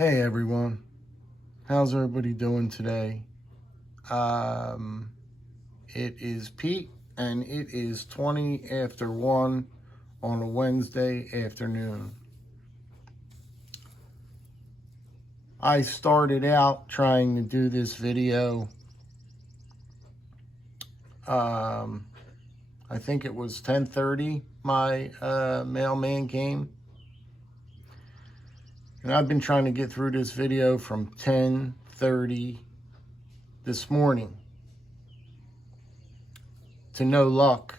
Hey everyone, how's everybody doing today? It is Pete and it is 20 after 1 on a Wednesday afternoon. I started out trying to do this video, I think it was 10:30 my mailman came. And I've been trying to get through this video from 10:30 this morning. To no luck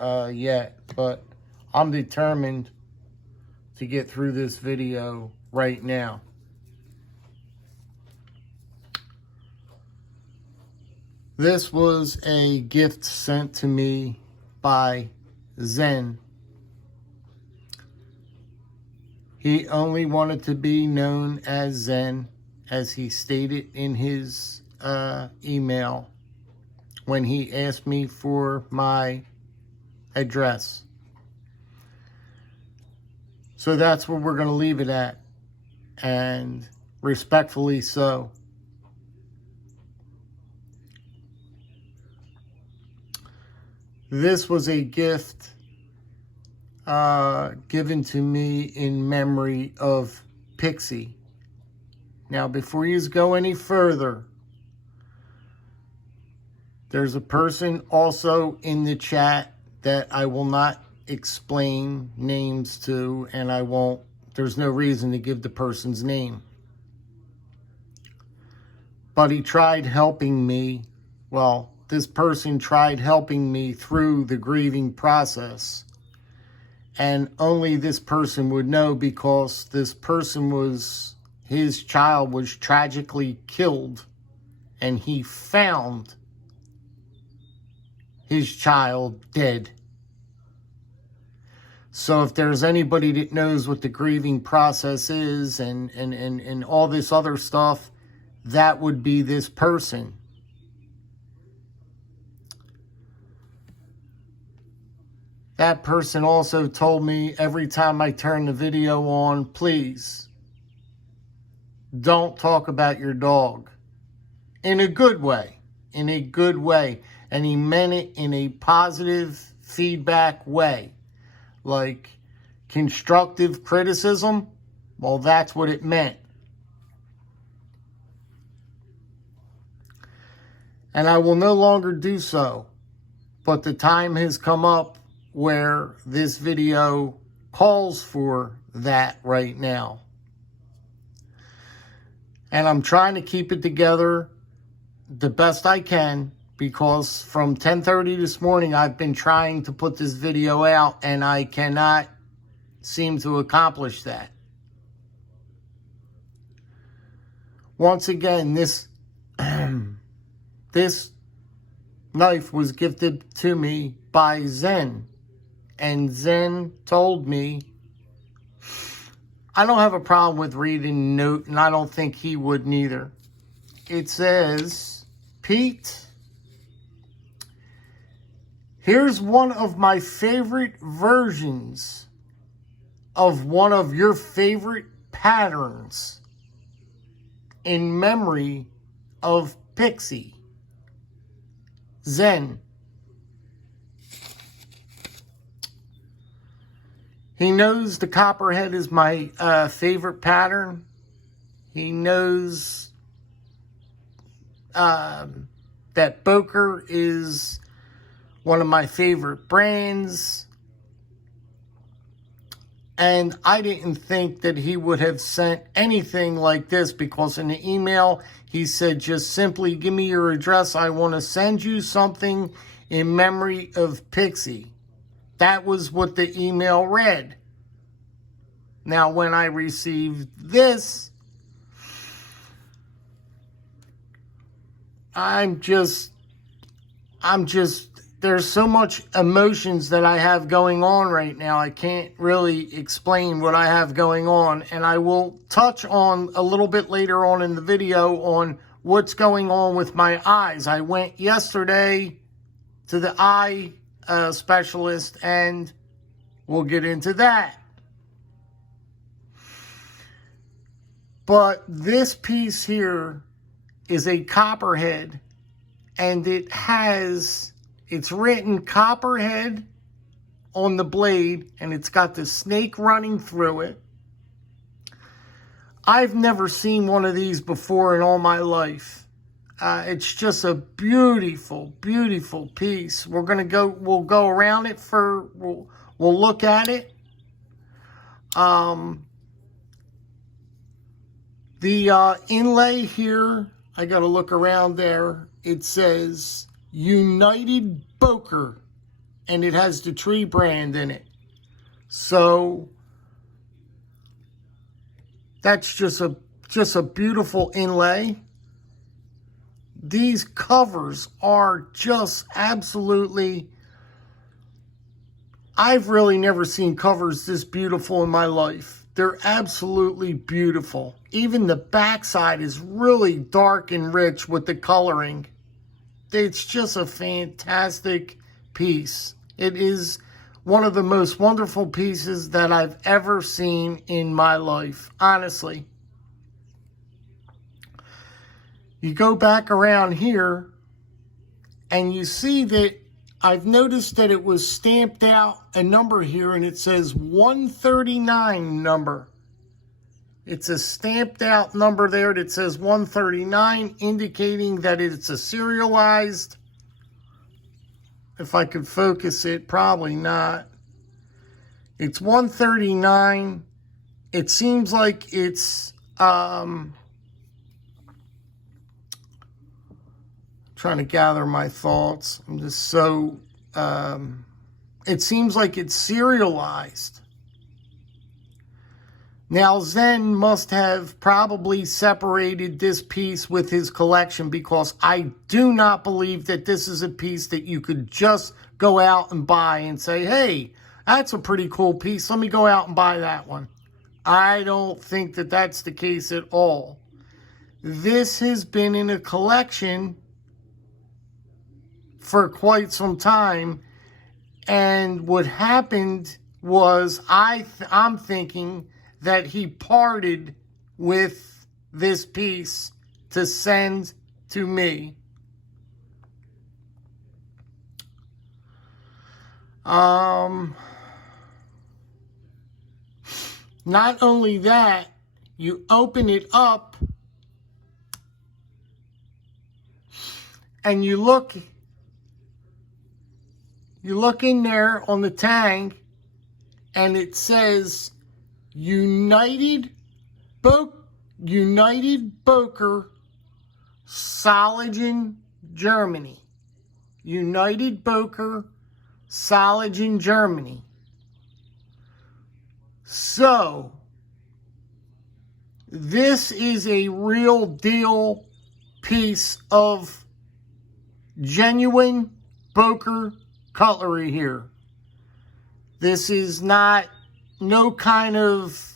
yet, but I'm determined to get through this video right now. This was a gift sent to me by Zen. He only wanted to be known as Zen, as he stated in his email when he asked me for my address. So that's where we're going to leave it at, and respectfully so. This was a gift given to me in memory of Pixie. Now, before you go any further, there's a person also in the chat that I will not explain names to, and there's no reason to give the person's name. But he tried helping me. Well, this person tried helping me through the grieving process. And only this person would know, because this person his child was tragically killed, and he found his child dead. So if there's anybody that knows what the grieving process is and all this other stuff, that would be this person. That person also told me every time I turn the video on, please don't talk about your dog. In a good way. In a good way. And he meant it in a positive feedback way. Like constructive criticism. Well, that's what it meant. And I will no longer do so. But the time has come up where this video calls for that right now. And I'm trying to keep it together the best I can, because from 10:30 this morning I've been trying to put this video out and I cannot seem to accomplish that. Once again, this this knife was gifted to me by Zen. And Zen told me, I don't have a problem with reading a note, and I don't think he would neither. It says, Pete, here's one of my favorite versions of one of your favorite patterns in memory of Pixie. Zen. He knows the copperhead is my favorite pattern. He knows that Boker is one of my favorite brands. And I didn't think that he would have sent anything like this, because in the email he said, just simply give me your address. I want to send you something in memory of Pixie. That was what the email read. Now, when I received this, there's so much emotions that I have going on right now. I can't really explain what I have going on. And I will touch on a little bit later on in the video on what's going on with my eyes. I went yesterday to the eye specialist, and we'll get into that. But this piece here is a copperhead, and it's written copperhead on the blade, and it's got the snake running through it. I've never seen one of these before in all my life. It's just a beautiful, beautiful piece. We'll go around it we'll look at it. The inlay here, I got to look around there. It says United Boker, and it has the tree brand in it. So that's just a beautiful inlay. These covers are just absolutely, I've really never seen covers this beautiful in my life. They're absolutely beautiful. Even the backside is really dark and rich with the coloring. It's just a fantastic piece. It is one of the most wonderful pieces that I've ever seen in my life, honestly. You go back around here and you see that I've noticed that it was stamped out a number here, and it says 139 number. It's a stamped out number there that says 139, indicating that it's a serialized. If I could focus it, probably not. It's 139. It seems like it's trying to gather my thoughts. I'm just so, it seems like it's serialized. Now, Zen must have probably separated this piece with his collection, because I do not believe that this is a piece that you could just go out and buy and say, hey, that's a pretty cool piece. Let me go out and buy that one. I don't think that that's the case at all. This has been in a collection for quite some time, and what happened was I'm thinking that he parted with this piece to send to me. Not only that, you open it up and you look in there on the tang, and it says United Boker, Solingen, Germany. United Boker, Solingen, Germany. So, this is a real deal piece of genuine Boker cutlery here. This is not no kind of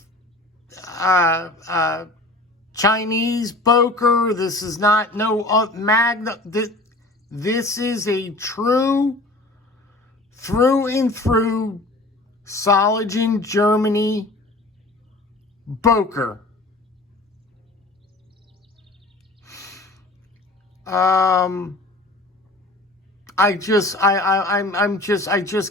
Chinese Boker. This is not no Magna. This is a true, through and through, Solingen, Germany Boker. I just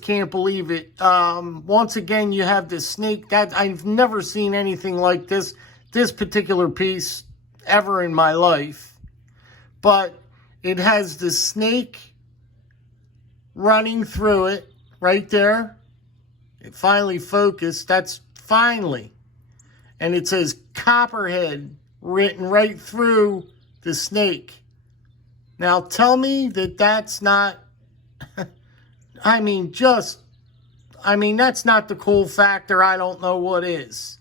can't believe it. Once again, you have this snake. That I've never seen anything like this particular piece ever in my life. But it has the snake running through it right there. It finally focused. That's finally. And it says Copperhead written right through the snake. Now, tell me that that's not, that's not the cool factor. I don't know what is.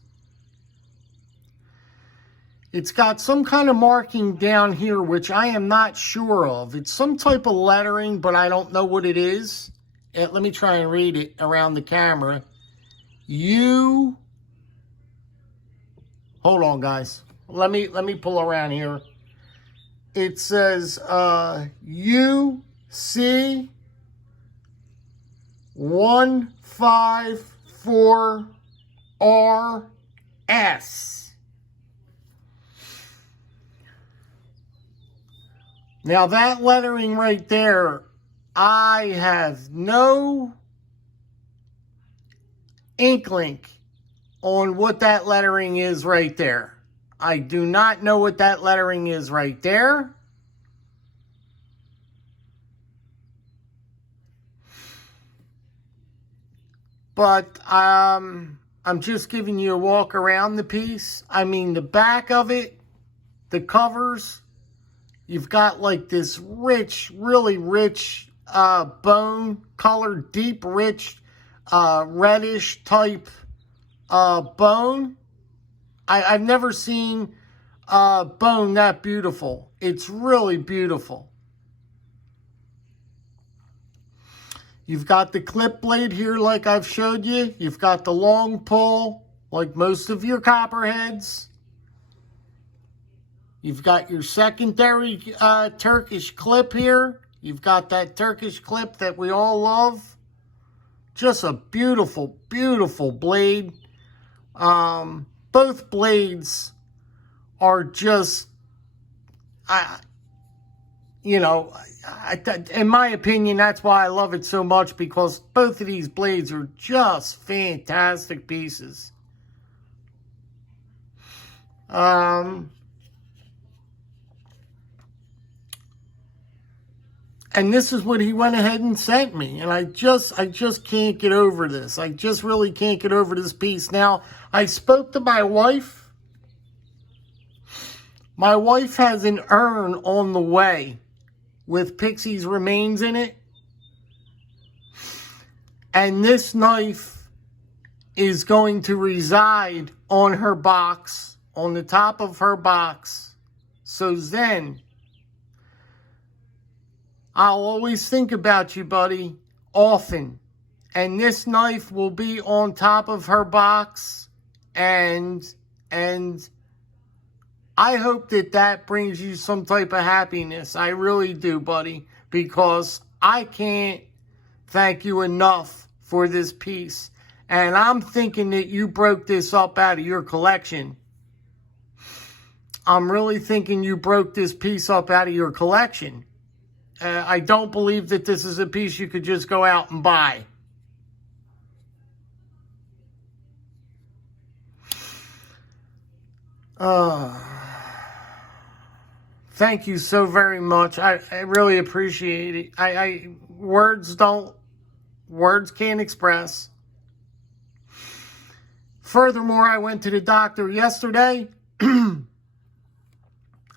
It's got some kind of marking down here, which I am not sure of. It's some type of lettering, but I don't know what it is. Let me try and read it around the camera. Hold on, guys. Let me pull around here. It says UC 154RS. Now that lettering right there, I have no inkling on what that lettering is right there. I do not know what that lettering is right there. But I'm just giving you a walk around the piece. I mean, the back of it, the covers, you've got like this rich, really rich bone color, deep, rich, reddish type bone. I've never seen bone that beautiful. It's really beautiful. You've got the clip blade here like I've showed you. You've got the long pull like most of your copperheads. You've got your secondary Turkish clip here. You've got that Turkish clip that we all love. Just a beautiful, beautiful blade. Both blades are just, in my opinion, that's why I love it so much, because both of these blades are just fantastic pieces. And this is what he went ahead and sent me. And I just can't get over this. I just really can't get over this piece. Now, I spoke to my wife. My wife has an urn on the way with Pixie's remains in it. And this knife is going to reside on her box, on the top of her box. So then, I'll always think about you, buddy, often. And this knife will be on top of her box. And I hope that that brings you some type of happiness. I really do, buddy. Because I can't thank you enough for this piece. And I'm thinking that you broke this up out of your collection. I'm really thinking you broke this piece up out of your collection. I don't believe that this is a piece you could just go out and buy. Thank you so very much. I really appreciate it. Words can't express. Furthermore, I went to the doctor yesterday. And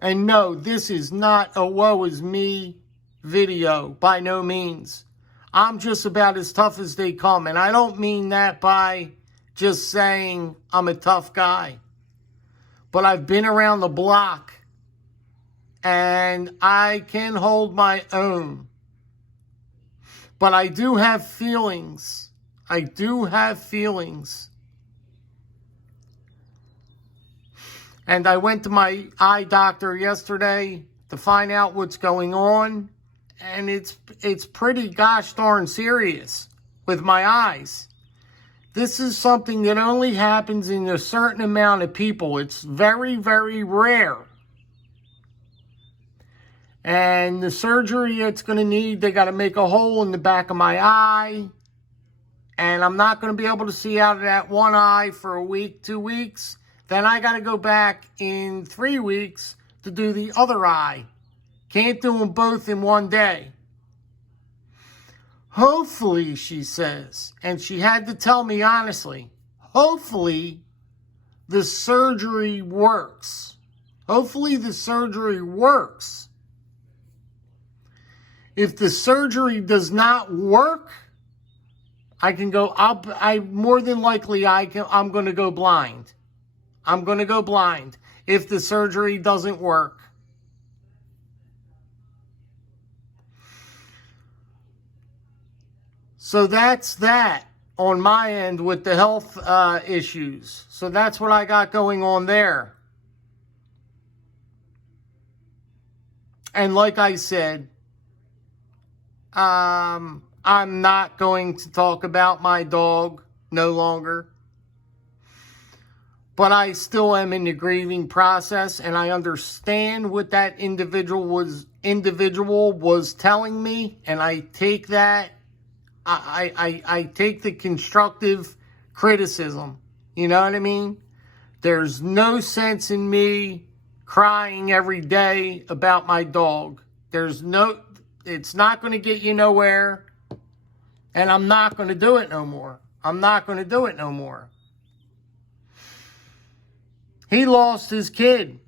no, this is not a woe is me video, by no means. I'm just about as tough as they come, and I don't mean that by just saying I'm a tough guy. But I've been around the block, and I can hold my own. But I do have feelings. I do have feelings. And I went to my eye doctor yesterday to find out what's going on. And it's pretty gosh darn serious with my eyes. This is something that only happens in a certain amount of people. It's very, very rare. And the surgery it's going to need, they got to make a hole in the back of my eye. And I'm not going to be able to see out of that one eye for a week, 2 weeks. Then I got to go back in 3 weeks to do the other eye. Can't do them both in one day. Hopefully, she says, and she had to tell me honestly, hopefully the surgery works. Hopefully the surgery works. If the surgery does not work, I can go, more than likely I'm going to go blind. I'm going to go blind if the surgery doesn't work. So that's that on my end with the health issues. So that's what I got going on there. And like I said, I'm not going to talk about my dog no longer. But I still am in the grieving process, and I understand what that individual was telling me, and I take that. I take the constructive criticism. You know what I mean? There's no sense in me crying every day about my dog. It's not going to get you nowhere, and I'm not going to do it no more. I'm not going to do it no more. He lost his kid.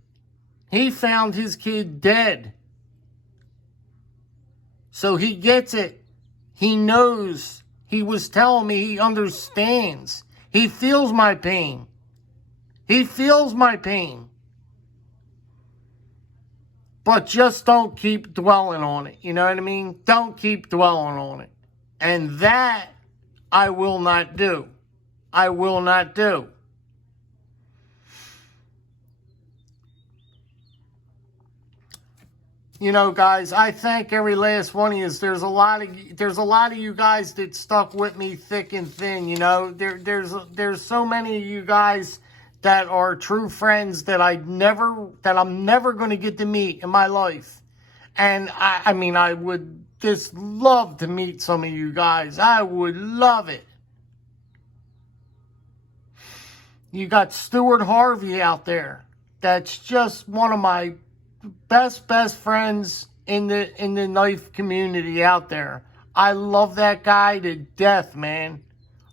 He found his kid dead. So he gets it. He knows. He was telling me he understands. He feels my pain. He feels my pain. But just don't keep dwelling on it. You know what I mean? Don't keep dwelling on it. And that I will not do. I will not do. You know, guys, I thank every last one of you. There's a lot of you guys that stuck with me thick and thin. You know, there's so many of you guys that are true friends that I'm never going to get to meet in my life. And I mean, I would just love to meet some of you guys. I would love it. You got Stuart Harvey out there. That's just one of my best friends in the knife community out there. I love that guy to death, man.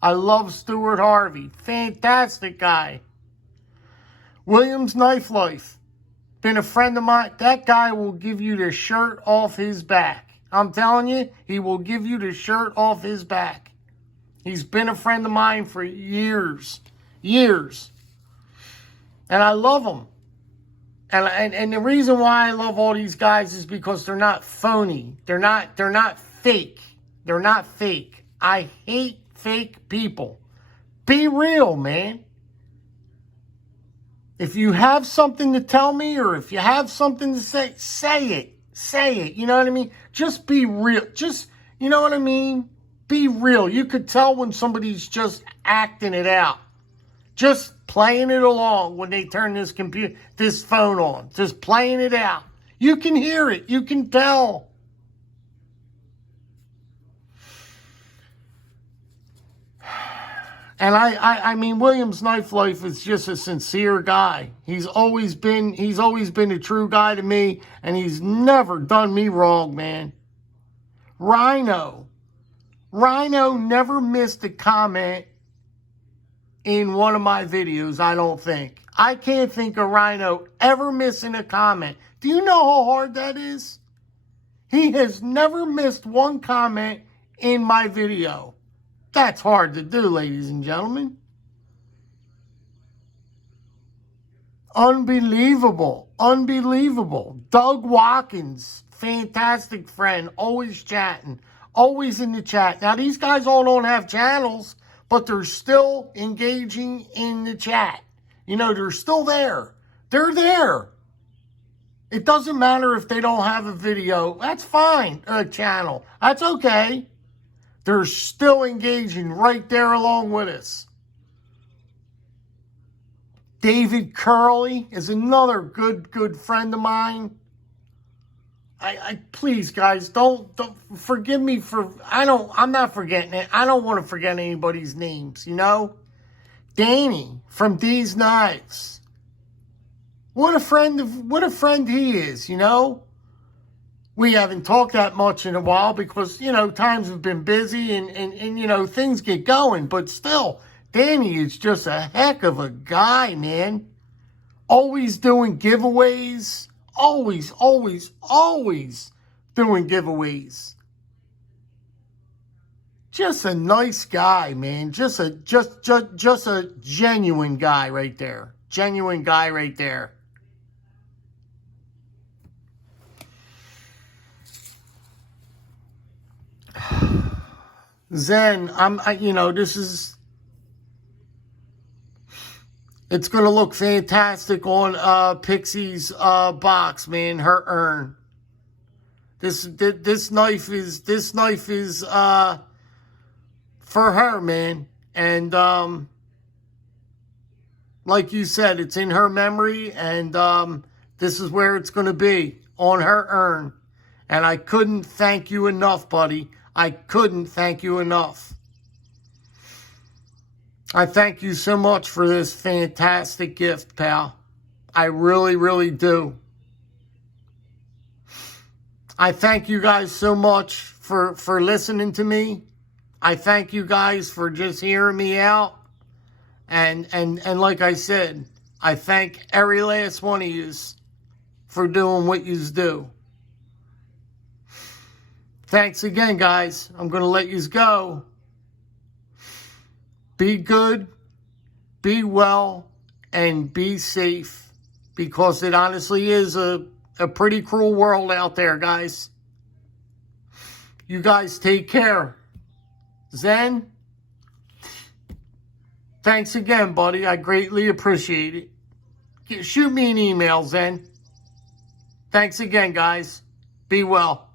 I love Stuart Harvey. Fantastic guy. Williams Knife Life. Been a friend of mine. That guy will give you the shirt off his back. I'm telling you, he will give you the shirt off his back. He's been a friend of mine for years. Years. And I love him. And the reason why I love all these guys is because they're not phony. They're not fake. They're not fake. I hate fake people. Be real, man. If you have something to tell me or if you have something to say, say it. Say it. You know what I mean? Just be real. Just, you know what I mean? Be real. You could tell when somebody's just acting it out. Just playing it along when they turn this phone on. Just playing it out. You can hear it. You can tell. And I mean, Williams Knife Life is just a sincere guy. He's always been a true guy to me, and he's never done me wrong, man. Rhino never missed a comment in one of my videos, I don't think. I can't think of Rhino ever missing a comment. Do you know how hard that is? He has never missed one comment in my video. That's hard to do, ladies and gentlemen. Unbelievable. Unbelievable. Doug Watkins, fantastic friend, always chatting, always in the chat. Now, these guys all don't have channels, but they're still engaging in the chat. You know, they're still there. They're there. It doesn't matter if they don't have a video. That's fine, a channel. That's okay. They're still engaging right there along with us. David Curley is another good friend of mine. Please, guys, don't forgive me for, I'm not forgetting it. I don't want to forget anybody's names, you know? Danny from D's Knives. What a friend he is, you know? We haven't talked that much in a while because, you know, times have been busy and you know, things get going. But still, Danny is just a heck of a guy, man. Always doing giveaways. Always doing giveaways. Just a nice guy, man. Just a genuine guy right there. Genuine guy right there. Zen, you know, it's going to look fantastic on Pixie's box, man, her urn. This knife is for her, man. And like you said, it's in her memory, and this is where it's going to be, on her urn. And I couldn't thank you enough, buddy. I couldn't thank you enough. I thank you so much for this fantastic gift, pal. I really, really do. I thank you guys so much for listening to me. I thank you guys for just hearing me out. And like I said, I thank every last one of yous for doing what yous do. Thanks again, guys. I'm going to let yous go. Be good, be well, and be safe. Because it honestly is a pretty cruel world out there, guys. You guys take care. Zen, thanks again, buddy. I greatly appreciate it. Shoot me an email, Zen. Thanks again, guys. Be well.